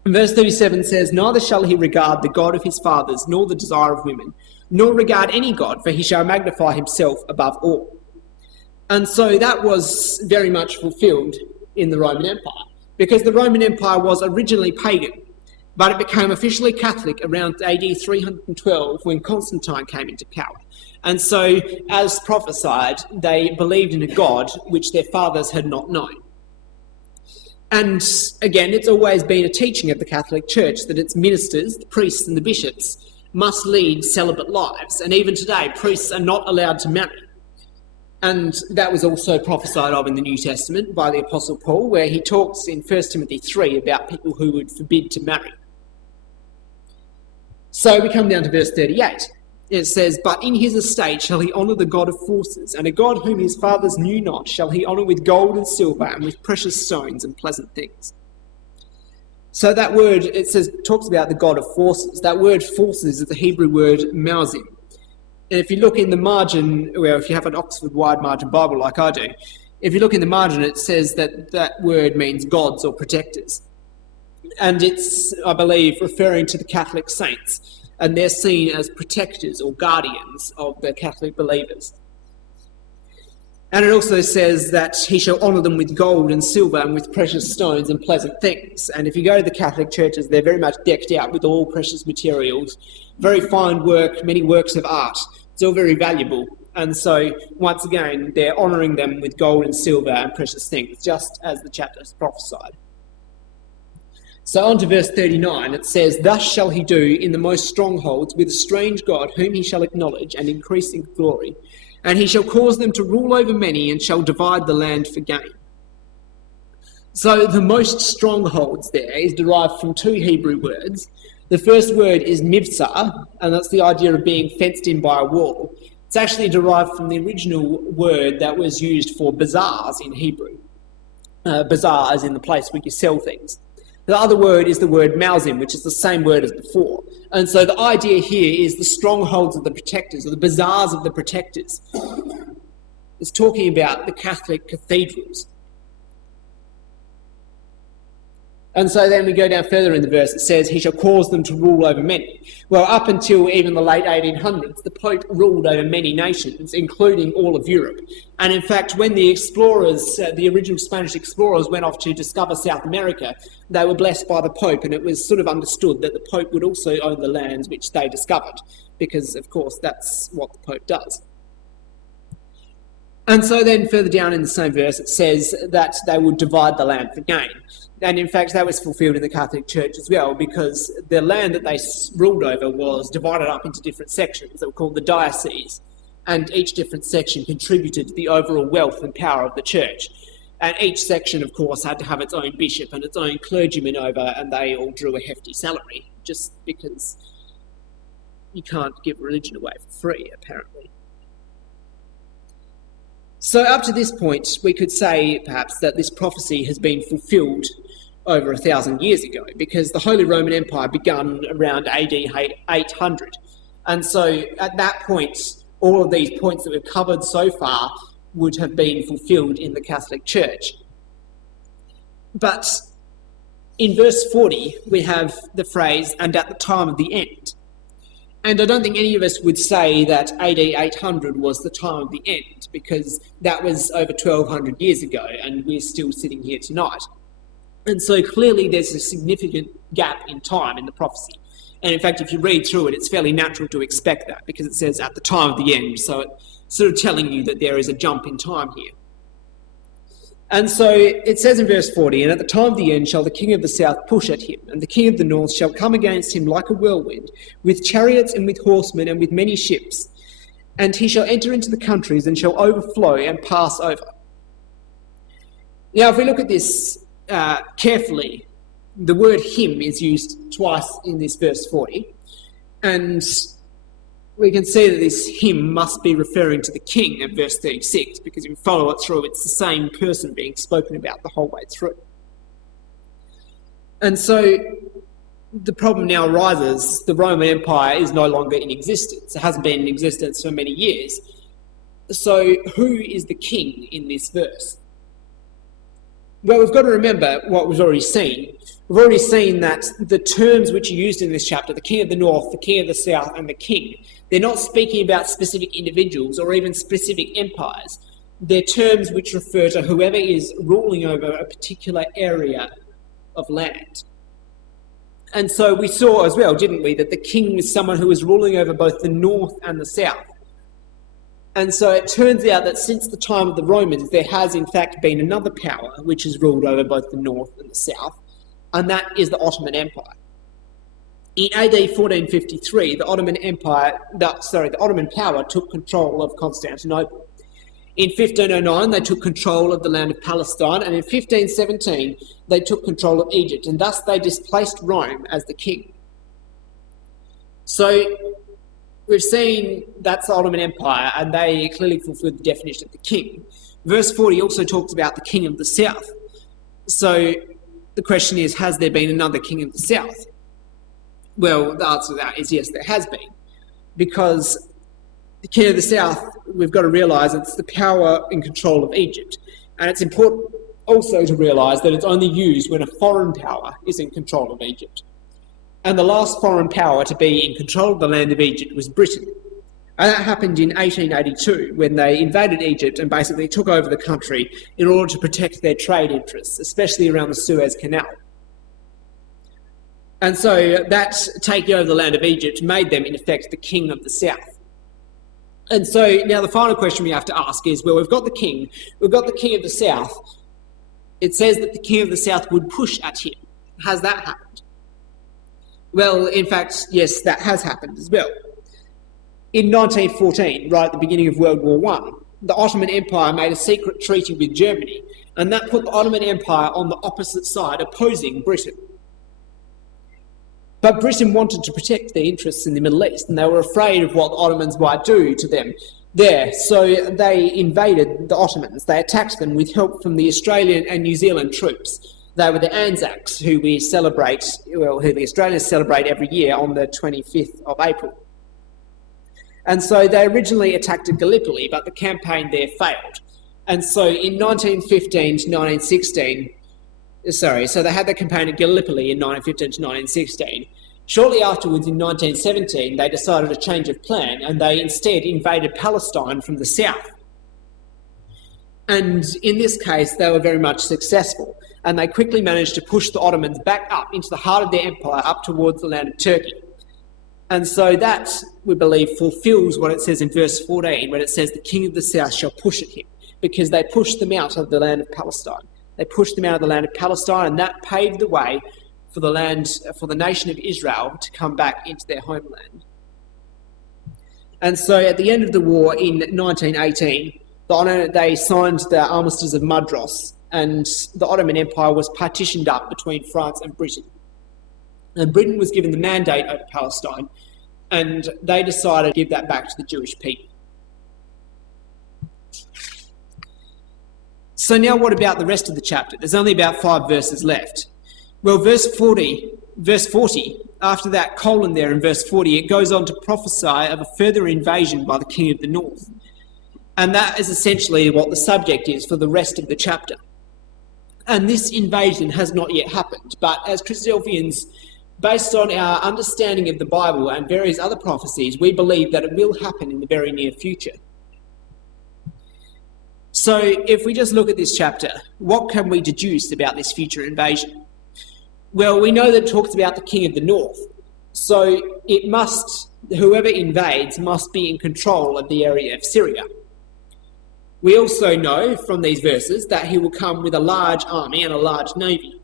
And verse 37 says, "Neither shall he regard the God of his fathers, nor the desire of women, nor regard any God, for he shall magnify himself above all." And so that was very much fulfilled in the Roman Empire, because the Roman Empire was originally pagan, but it became officially Catholic around AD 312 when Constantine came into power. And so, as prophesied, they believed in a God which their fathers had not known. And again, it's always been a teaching of the Catholic Church that its ministers, the priests and the bishops, must lead celibate lives. And even today, priests are not allowed to marry. And that was also prophesied of in the New Testament by the Apostle Paul, where he talks in 1 Timothy 3 about people who would forbid to marry. So we come down to verse 38. It says, "But in his estate shall he honour the God of forces, and a God whom his fathers knew not shall he honour with gold and silver, and with precious stones and pleasant things." So that word, it says, talks about the God of forces. That word forces is the Hebrew word mauzim. And if you look in the margin, well, if you have an Oxford Wide Margin Bible like I do, if you look in the margin, it says that that word means gods or protectors. And it's, I believe, referring to the Catholic saints, and they're seen as protectors or guardians of the Catholic believers. And it also says that he shall honour them with gold and silver and with precious stones and pleasant things. And if you go to the Catholic churches, they're very much decked out with all precious materials, very fine work, many works of art. It's all very valuable. And so, once again, they're honouring them with gold and silver and precious things, just as the chapter has prophesied. So on to verse 39, it says, "Thus shall he do in the most strongholds with a strange God, whom he shall acknowledge and increase in glory. And he shall cause them to rule over many, and shall divide the land for gain." So the most strongholds there is derived from two Hebrew words. The first word is mivsar, and that's the idea of being fenced in by a wall. It's actually derived from the original word that was used for bazaars in Hebrew. Bazaar as in the place where you sell things. The other word is the word Malzim, which is the same word as before. And so the idea here is the strongholds of the protectors, or the bazaars of the protectors. It's talking about the Catholic cathedrals. And so then we go down further in the verse, it says, he shall cause them to rule over many. Well, up until even the late 1800s, the Pope ruled over many nations, including all of Europe. And in fact, when the explorers, the original Spanish explorers, went off to discover South America, they were blessed by the Pope, and it was sort of understood that the Pope would also own the lands which they discovered, because, of course, that's what the Pope does. And so then further down in the same verse, it says that they would divide the land for gain. And in fact, that was fulfilled in the Catholic Church as well, because the land that they ruled over was divided up into different sections that were called the dioceses. And each different section contributed to the overall wealth and power of the church. And each section, of course, had to have its own bishop and its own clergyman over, and they all drew a hefty salary, just because you can't give religion away for free, apparently. So up to this point, we could say, perhaps, that this prophecy has been fulfilled over 1,000 years ago, because the Holy Roman Empire began around AD 800. And so at that point, all of these points that we've covered so far would have been fulfilled in the Catholic Church. But in verse 40, we have the phrase, and at the time of the end. And I don't think any of us would say that AD 800 was the time of the end, because that was over 1,200 years ago, and we're still sitting here tonight. And so clearly there's a significant gap in time in the prophecy. And in fact, if you read through it, it's fairly natural to expect that, because it says at the time of the end, so it's sort of telling you that there is a jump in time here. And so it says in verse 40, and at the time of the end shall the king of the south push at him, and the king of the north shall come against him like a whirlwind, with chariots and with horsemen and with many ships. And he shall enter into the countries and shall overflow and pass over. Now, if we look at this carefully, the word him is used twice in this verse 40, and we can see that this him must be referring to the king in verse 36, because if you follow it through, it's the same person being spoken about the whole way through. And so the problem now arises, the Roman Empire is no longer in existence. It hasn't been in existence for many years. So who is the king in this verse? Well, we've got to remember what we've already seen. We've already seen that the terms which are used in this chapter, the king of the north, the king of the south, and the king, they're not speaking about specific individuals or even specific empires. They're terms which refer to whoever is ruling over a particular area of land. And so we saw as well, didn't we, that the king was someone who was ruling over both the north and the south. And so it turns out that since the time of the Romans, there has in fact been another power which has ruled over both the north and the south, and that is the Ottoman Empire. In AD 1453, the Ottoman power took control of Constantinople. In 1509, they took control of the land of Palestine, and in 1517, they took control of Egypt, and thus they displaced Rome as the king. So we've seen that's the Ottoman Empire, and they clearly fulfilled the definition of the king. Verse 40 also talks about the king of the south. So the question is, has there been another king of the south? Well, the answer to that is yes, there has been. Because the king of the south, we've got to realise it's the power and control of Egypt. And it's important also to realise that it's only used when a foreign power is in control of Egypt. And the last foreign power to be in control of the land of Egypt was Britain. And that happened in 1882, when they invaded Egypt and basically took over the country in order to protect their trade interests, especially around the Suez Canal. And so that taking over the land of Egypt made them, in effect, the king of the south. And so now the final question we have to ask is, well, we've got the king of the south. It says that the king of the south would push at him. Has that happened? Well, in fact, yes, that has happened as well. In 1914, right at the beginning of World War I, the Ottoman Empire made a secret treaty with Germany, and that put the Ottoman Empire on the opposite side, opposing Britain. But Britain wanted to protect their interests in the Middle East, and they were afraid of what the Ottomans might do to them there. So they invaded the Ottomans. They attacked them with help from the Australian and New Zealand troops. They were the Anzacs, who the Australians celebrate every year on the 25th of April. And so they originally attacked Gallipoli, but the campaign there failed. And so in 1915 to 1916, so they had the campaign at Gallipoli in 1915 to 1916. Shortly afterwards, in 1917, they decided a change of plan, and they instead invaded Palestine from the south. And in this case, they were very much successful, and they quickly managed to push the Ottomans back up into the heart of their empire, up towards the land of Turkey. And so that, we believe, fulfills what it says in verse 14, when it says, the king of the south shall push at him, because they pushed them out of the land of Palestine. They pushed them out of the land of Palestine, and that paved the way for the nation of Israel to come back into their homeland. And so at the end of the war in 1918, they signed the Armistice of Mudros, and the Ottoman Empire was partitioned up between France and Britain. And Britain was given the mandate over Palestine, and they decided to give that back to the Jewish people. So now what about the rest of the chapter? There's only about 5 verses left. Well, verse 40, after that colon there in verse 40, it goes on to prophesy of a further invasion by the king of the north. And that is essentially what the subject is for the rest of the chapter. And this invasion has not yet happened, but as Christadelphians, based on our understanding of the Bible and various other prophecies, we believe that it will happen in the very near future. So if we just look at this chapter, what can we deduce about this future invasion? Well, we know that it talks about the king of the north. So whoever invades must be in control of the area of Syria. We also know from these verses that he will come with a large army and a large navy.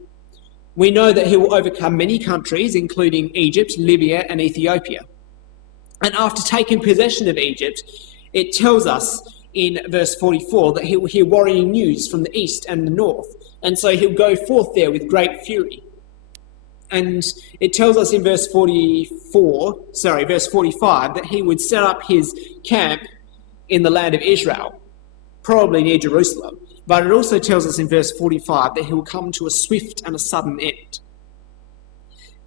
We know that he will overcome many countries, including Egypt, Libya, and Ethiopia. And after taking possession of Egypt, it tells us in verse 44 that he will hear worrying news from the east and the north. And so he'll go forth there with great fury. And it tells us in verse 45, that he would set up his camp in the land of Israel, probably near Jerusalem. But it also tells us in verse 45 that he will come to a swift and a sudden end.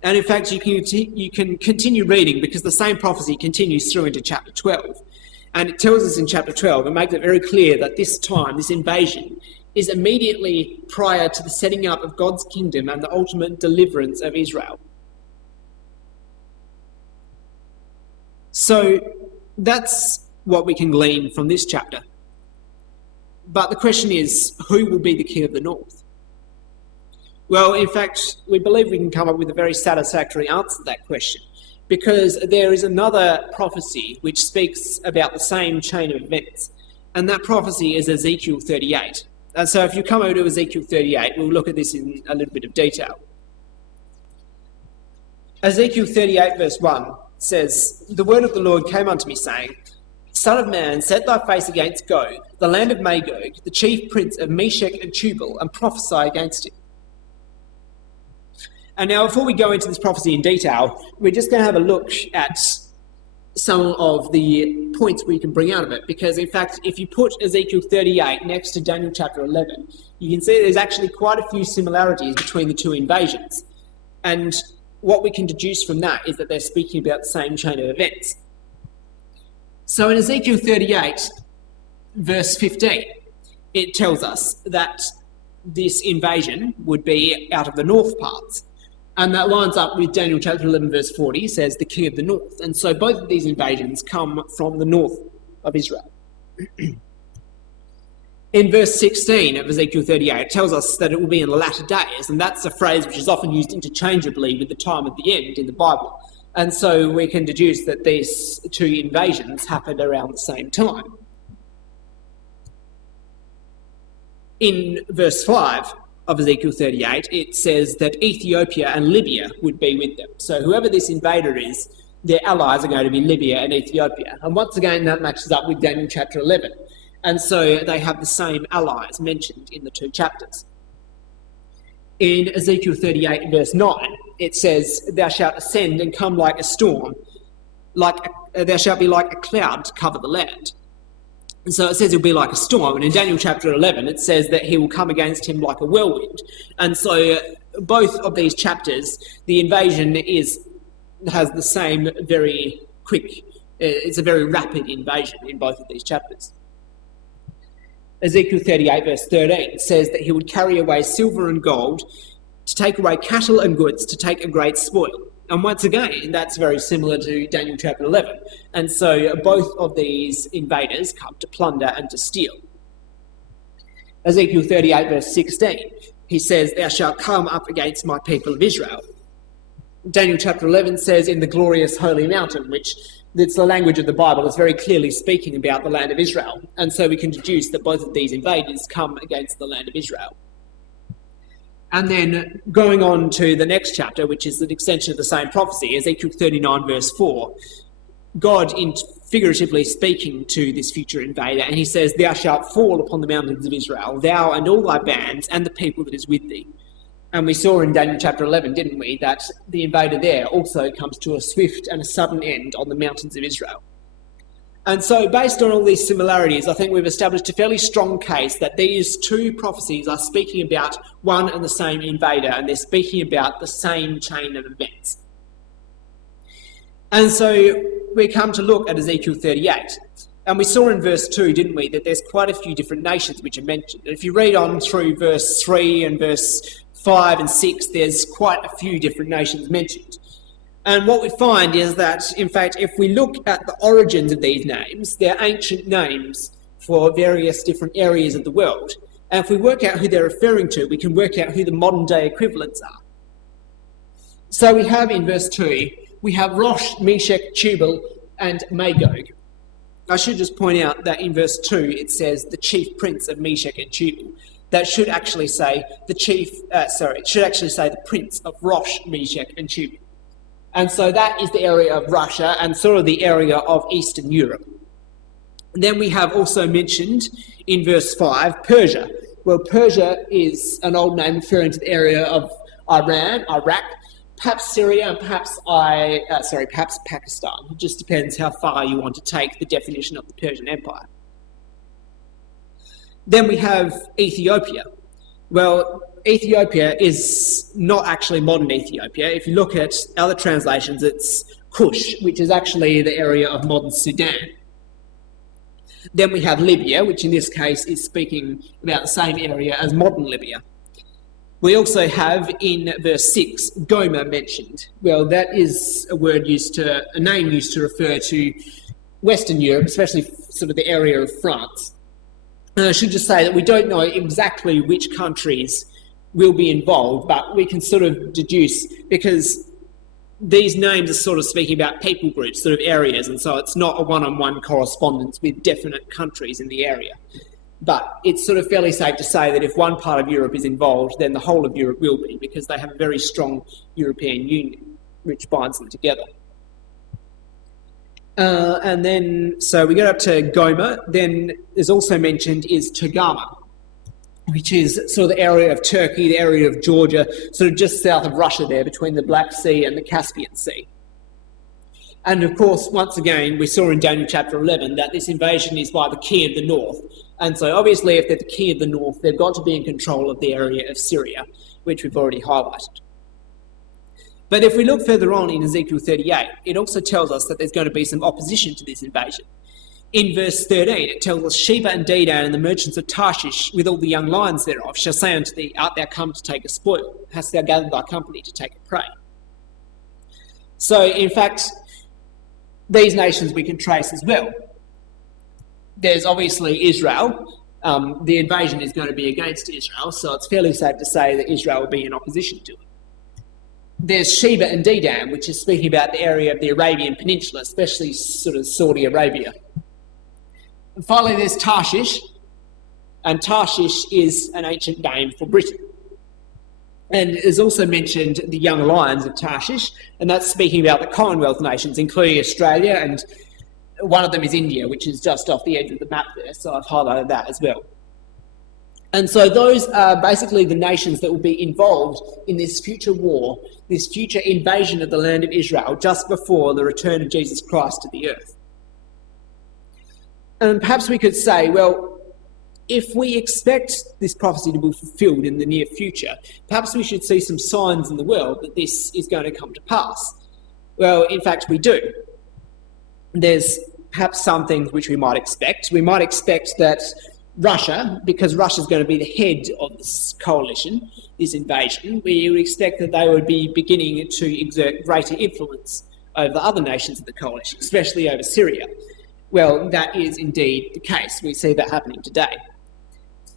And in fact, you can continue reading, because the same prophecy continues through into chapter 12. And it tells us in chapter 12, and makes it very clear that this invasion, is immediately prior to the setting up of God's kingdom and the ultimate deliverance of Israel. So that's what we can glean from this chapter. But the question is, who will be the king of the north? Well, in fact, we believe we can come up with a very satisfactory answer to that question, because there is another prophecy which speaks about the same chain of events, and that prophecy is Ezekiel 38. And so if you come over to Ezekiel 38, we'll look at this in a little bit of detail. Ezekiel 38 verse 1 says, "The word of the Lord came unto me, saying, Son of man, set thy face against Gog, the land of Magog, the chief prince of Meshech and Tubal, and prophesy against him." And now, before we go into this prophecy in detail, we're just going to have a look at some of the points we can bring out of it. Because, in fact, if you put Ezekiel 38 next to Daniel chapter 11, you can see there's actually quite a few similarities between the two invasions. And what we can deduce from that is that they're speaking about the same chain of events. So in Ezekiel 38, verse 15, it tells us that this invasion would be out of the north parts. And that lines up with Daniel chapter 11, verse 40, says the king of the north. And so both of these invasions come from the north of Israel. In verse 16 of Ezekiel 38, it tells us that it will be in the latter days. And that's a phrase which is often used interchangeably with the time of the end in the Bible. And so we can deduce that these two invasions happened around the same time. In verse 5 of Ezekiel 38, it says that Ethiopia and Libya would be with them. So whoever this invader is, their allies are going to be Libya and Ethiopia. And once again, that matches up with Daniel chapter 11. And so they have the same allies mentioned in the two chapters. In Ezekiel 38 verse 9, it says, "Thou shalt ascend and come like a storm, thou shalt be like a cloud to cover the land." And so it says he'll be like a storm. And in Daniel chapter 11, it says that he will come against him like a whirlwind. And so both of these chapters, the invasion has the same very quick, it's a very rapid invasion in both of these chapters. Ezekiel 38 verse 13 says that he would carry away silver and gold, to take away cattle and goods, to take a great spoil. And once again, that's very similar to Daniel chapter 11. And so both of these invaders come to plunder and to steal. Ezekiel 38 verse 16, he says, "Thou shalt come up against my people of Israel." Daniel chapter 11 says, "in the glorious holy mountain," which it's the language of the Bible, is very clearly speaking about the land of Israel. And so we can deduce that both of these invaders come against the land of Israel. And then going on to the next chapter, which is an extension of the same prophecy, Ezekiel 39 verse 4, God figuratively speaking to this future invader, and he says, "Thou shalt fall upon the mountains of Israel, thou and all thy bands, and the people that is with thee." And we saw in Daniel chapter 11, didn't we, that the invader there also comes to a swift and a sudden end on the mountains of Israel. And so based on all these similarities, I think we've established a fairly strong case that these two prophecies are speaking about one and the same invader, and they're speaking about the same chain of events. And so we come to look at Ezekiel 38. And we saw in verse 2, didn't we, that there's quite a few different nations which are mentioned. And if you read on through verse 3 and verse 5 and 6, there's quite a few different nations mentioned. And what we find is that, in fact, if we look at the origins of these names, they're ancient names for various different areas of the world. And if we work out who they're referring to, we can work out who the modern day equivalents are. So we have in verse 2, we have Rosh, Meshech, Tubal, and Magog. I should just point out that in verse 2, it says the chief prince of Meshech and Tubal. That should actually say it should actually say the prince of Rosh, Meshech, and Tubal. And so that is the area of Russia and sort of the area of Eastern Europe. Then we have also mentioned in verse 5, Persia. Well, Persia is an old name referring to the area of Iran, Iraq, perhaps Syria, and perhaps Pakistan. It just depends how far you want to take the definition of the Persian Empire. Then we have Ethiopia. Well, Ethiopia is not actually modern Ethiopia. If you look at other translations, it's Kush, which is actually the area of modern Sudan. Then we have Libya, which in this case is speaking about the same area as modern Libya. We also have in verse 6, Gomer mentioned. Well, that is a name used to refer to Western Europe, especially sort of the area of France. And I should just say that we don't know exactly which countries will be involved, but we can sort of deduce, because these names are sort of speaking about people groups, sort of areas, and so it's not a one-on-one correspondence with definite countries in the area. But it's sort of fairly safe to say that if one part of Europe is involved, then the whole of Europe will be, because they have a very strong European Union, which binds them together. And then, so we go up to Gomer. Then there's also mentioned is Togarmah, which is sort of the area of Turkey, the area of Georgia, sort of just south of Russia there, between the Black Sea and the Caspian Sea. And of course, once again, we saw in Daniel chapter 11 that this invasion is by the king of the north. And so obviously, if they're the king of the north, they've got to be in control of the area of Syria, which we've already highlighted. But if we look further on in Ezekiel 38, it also tells us that there's going to be some opposition to this invasion. In verse 13, it tells us, Sheba and Dedan and the merchants of Tarshish, with all the young lions thereof, shall say unto thee, Art thou come to take a spoil? Hast thou gathered thy company to take a prey? So, in fact, these nations we can trace as well. There's obviously Israel. The invasion is going to be against Israel, so it's fairly safe to say that Israel will be in opposition to it. There's Sheba and Dedan, which is speaking about the area of the Arabian Peninsula, especially sort of Saudi Arabia. And finally, there's Tarshish, and Tarshish is an ancient name for Britain. And there's also mentioned the young lions of Tarshish, and that's speaking about the Commonwealth nations, including Australia, and one of them is India, which is just off the edge of the map there, so I've highlighted that as well. And so those are basically the nations that will be involved in this future war, this future invasion of the land of Israel, just before the return of Jesus Christ to the earth. And perhaps we could say, well, if we expect this prophecy to be fulfilled in the near future, perhaps we should see some signs in the world that this is going to come to pass. Well, in fact, we do. There's perhaps some things which we might expect. We might expect that Russia, because Russia's going to be the head of this coalition, this invasion, we would expect that they would be beginning to exert greater influence over the other nations of the coalition, especially over Syria. Well, that is indeed the case. We see that happening today.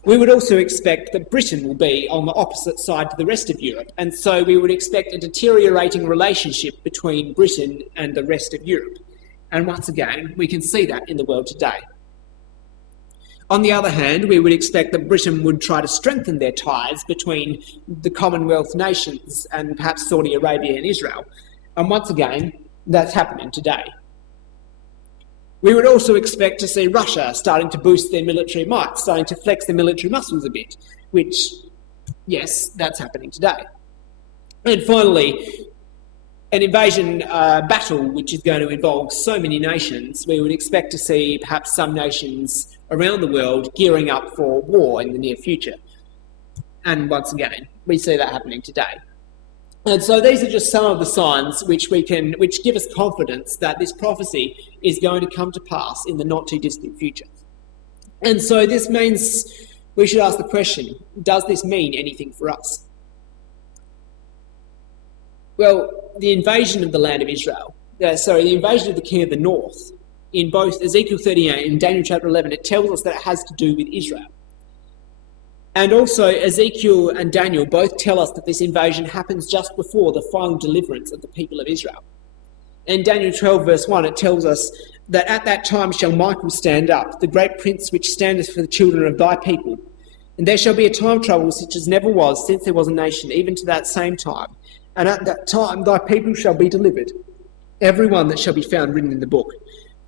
We would also expect that Britain will be on the opposite side to the rest of Europe, and so we would expect a deteriorating relationship between Britain and the rest of Europe. And once again, we can see that in the world today. On the other hand, we would expect that Britain would try to strengthen their ties between the Commonwealth nations and perhaps Saudi Arabia and Israel. And once again, that's happening today. We would also expect to see Russia starting to boost their military might, starting to flex their military muscles a bit, which, yes, that's happening today. And finally, an invasion battle which is going to involve so many nations, we would expect to see perhaps some nations around the world gearing up for war in the near future. And once again, we see that happening today. And so these are just some of the signs which give us confidence that this prophecy is going to come to pass in the not too distant future. And so this means we should ask the question, does this mean anything for us? Well, the invasion of the land of Israel, the invasion of the king of the north, in both Ezekiel 38 and Daniel chapter 11, it tells us that it has to do with Israel. And also Ezekiel and Daniel both tell us that this invasion happens just before the final deliverance of the people of Israel. In Daniel 12 verse 1, it tells us that at that time shall Michael stand up, the great prince which standeth for the children of thy people. And there shall be a time of trouble such as never was since there was a nation, even to that same time. And at that time thy people shall be delivered, every one that shall be found written in the book.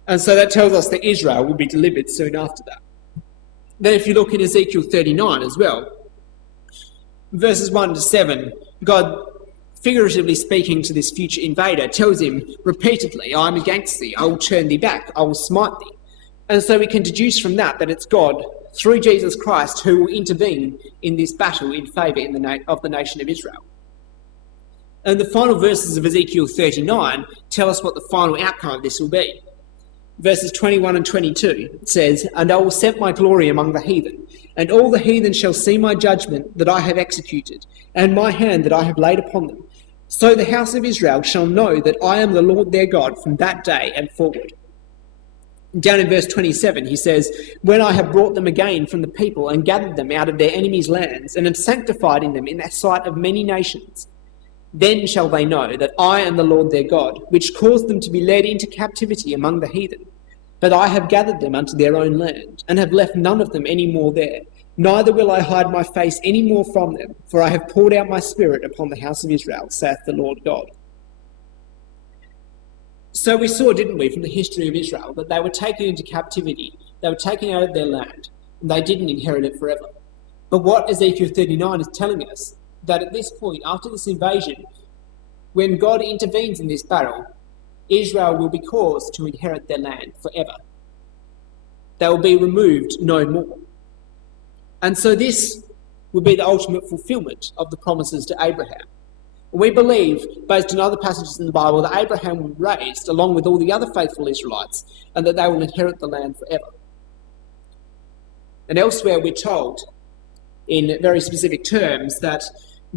And so that tells us that Israel will be delivered soon after that. Then if you look in Ezekiel 39 as well, verses 1 to 7, God, figuratively speaking to this future invader, tells him repeatedly, I am against thee, I will turn thee back, I will smite thee. And so we can deduce from that it's God, through Jesus Christ, who will intervene in this battle in favour of the nation of Israel. And the final verses of Ezekiel 39 tell us what the final outcome of this will be. Verses 21 and 22 says, And I will set my glory among the heathen, and all the heathen shall see my judgment that I have executed, and my hand that I have laid upon them. So the house of Israel shall know that I am the Lord their God from that day and forward. Down in verse 27, he says, When I have brought them again from the people and gathered them out of their enemies' lands, and am sanctified in them in the sight of many nations, then shall they know that I am the Lord their God, which caused them to be led into captivity among the heathen. But I have gathered them unto their own land, and have left none of them any more there. Neither will I hide my face any more from them, for I have poured out my spirit upon the house of Israel, saith the Lord God. So we saw, didn't we, from the history of Israel, that they were taken into captivity, they were taken out of their land, and they didn't inherit it forever. But what Ezekiel 39 is telling us, that at this point, after this invasion, when God intervenes in this battle, Israel will be caused to inherit their land forever. They will be removed no more. And so this will be the ultimate fulfillment of the promises to Abraham. We believe, based on other passages in the Bible, that Abraham will be raised along with all the other faithful Israelites, and that they will inherit the land forever. And elsewhere we're told, in very specific terms, that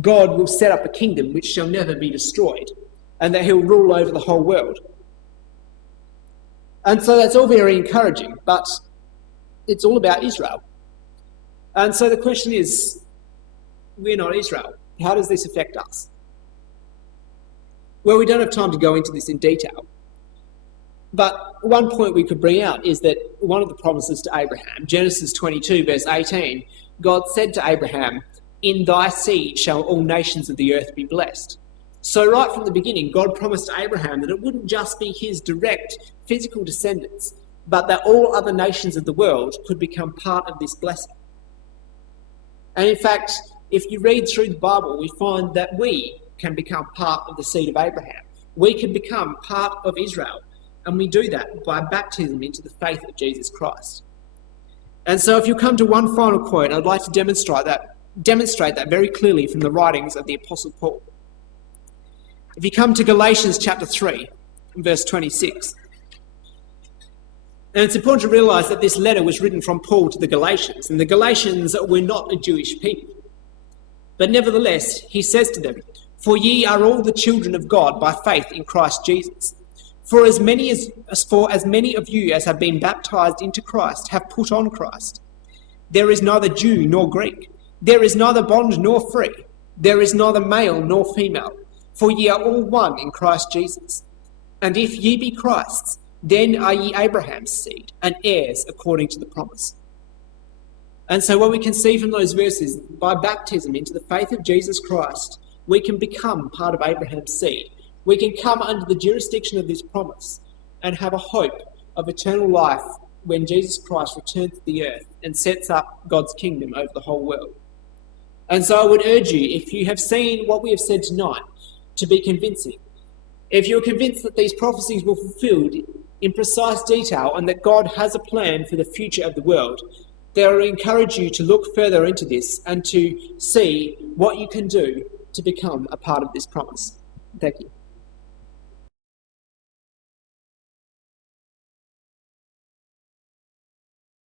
God will set up a kingdom which shall never be destroyed, and that he'll rule over the whole world. And so that's all very encouraging, but it's all about Israel. And so the question is, we're not Israel. How does this affect us? Well, we don't have time to go into this in detail. But one point we could bring out is that one of the promises to Abraham, Genesis 22, verse 18, God said to Abraham, In thy seed shall all nations of the earth be blessed. So right from the beginning, God promised to Abraham that it wouldn't just be his direct physical descendants, but that all other nations of the world could become part of this blessing. And in fact, if you read through the Bible, we find that we can become part of the seed of Abraham. We can become part of Israel. And we do that by baptism into the faith of Jesus Christ. And so if you come to one final quote, I'd like to demonstrate that very clearly from the writings of the Apostle Paul. If you come to Galatians chapter 3, verse 26, and it's important to realise that this letter was written from Paul to the Galatians, and the Galatians were not a Jewish people. But nevertheless, he says to them, "For ye are all the children of God by faith in Christ Jesus. For as many of you as have been baptized into Christ have put on Christ. There is neither Jew nor Greek. There is neither bond nor free. There is neither male nor female. For ye are all one in Christ Jesus. And if ye be Christ's, then are ye Abraham's seed, and heirs according to the promise." And so what we can see from those verses, by baptism into the faith of Jesus Christ, we can become part of Abraham's seed. We can come under the jurisdiction of this promise and have a hope of eternal life when Jesus Christ returns to the earth and sets up God's kingdom over the whole world. And so I would urge you, if you have seen what we have said tonight, to be convincing. If you're convinced that these prophecies were fulfilled in precise detail and that God has a plan for the future of the world, then I encourage you to look further into this and to see what you can do to become a part of this promise. Thank you.